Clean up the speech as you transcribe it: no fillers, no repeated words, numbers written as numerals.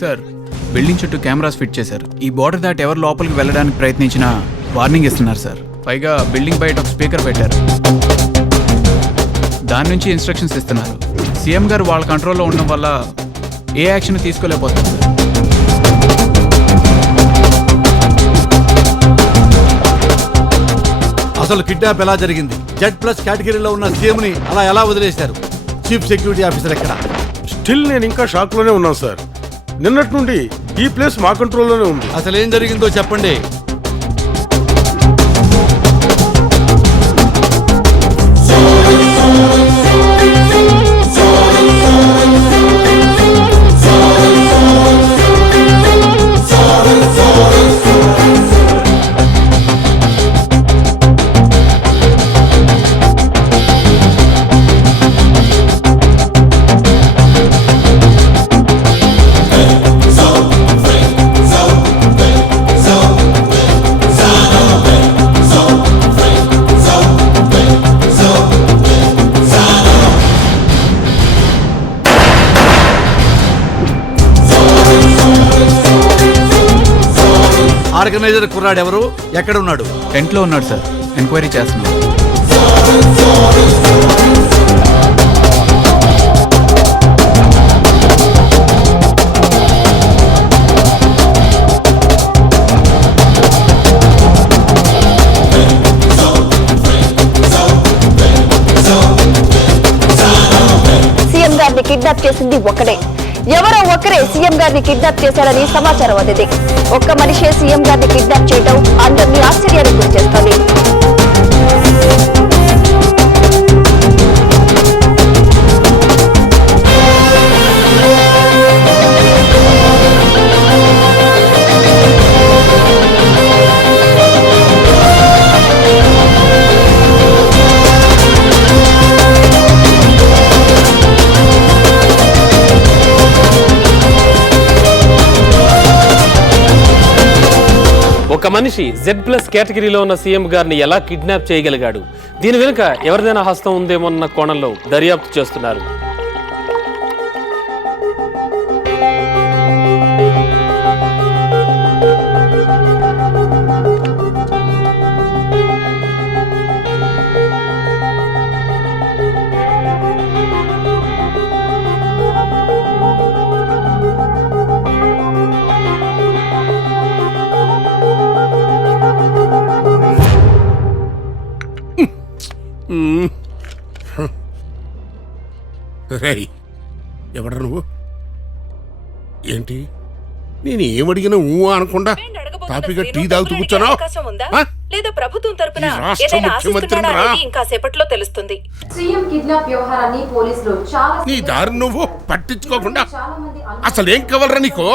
Sir, building చుట్టూ cameras fit చేశారు. ఈ బోర్డర్ దాటి ఎవరు లోపలికి వెళ్ళడానికి ప్రయత్నించినా వార్నింగ్ ఇస్తున్నారు సార్. పైగా బిల్డింగ్ బయట ఒక స్పీకర్ పెట్టారు, దాని నుంచి ఇన్స్ట్రక్షన్స్ ఇస్తున్నారు. సీఎం గారు వాళ్ళ కంట్రోల్లో ఉండడం వల్ల ఏ యాక్షన్ తీసుకోలేకపోతున్నారు సార్. అసలు కిడ్నాప్ ఎలా జరిగింది? Z+ కేటగిరీలో ఉన్న సీఎంని అలా ఎలా వదిలేశారు? చీఫ్ సెక్యూరిటీ ఆఫీసర్ ఎక్కడ? స్టిల్ నేను ఇంకా షాక్ లోనే ఉన్నాను సార్. నిన్నటి నుండి ఈ ప్లేస్ మా కంట్రోల్లోనే ఉంది. అసలు ఏం జరిగిందో చెప్పండి. ఆర్గనైజర్ కుర్రాడు ఎవరు? ఎక్కడ ఉన్నాడు? టెంట్లో ఉన్నాడు సార్, ఎంక్వైరీ చేస్తున్నాం. సీఎం గారిని కిడ్నాప్ చేసింది ఒకడే, ఎవరో ఒకరే సీఎం గారిని కిడ్నాప్ చేశారని సమాచారం అందింది. ఒక్క మనిషే సీఎం గారిని కిడ్నాప్ చేయడం అందరినీ ఆశ్చర్యానికి గురి చేస్తోంది. ఒక మనిషి Z+ కేటగిరీలో ఉన్న సీఎం గారిని ఎలా కిడ్నాప్ చేయగలిగాడు? దీని వెనుక ఎవరిదైనా హస్తం ఉందేమోన్న కోణంలో దర్యాప్తు చేస్తున్నారు. ఎవడ నువ్వు? ఏంటి నేను ఏమడిగినా అనకుండా తాపిగా టీ తాగుతూ కూర్చున్నావు? ఇంకాసేపట్లో తెలుస్తుంది. నీ దారి నువ్వు పట్టించుకోకుండా అసలు ఏం కావాలరా నీకు?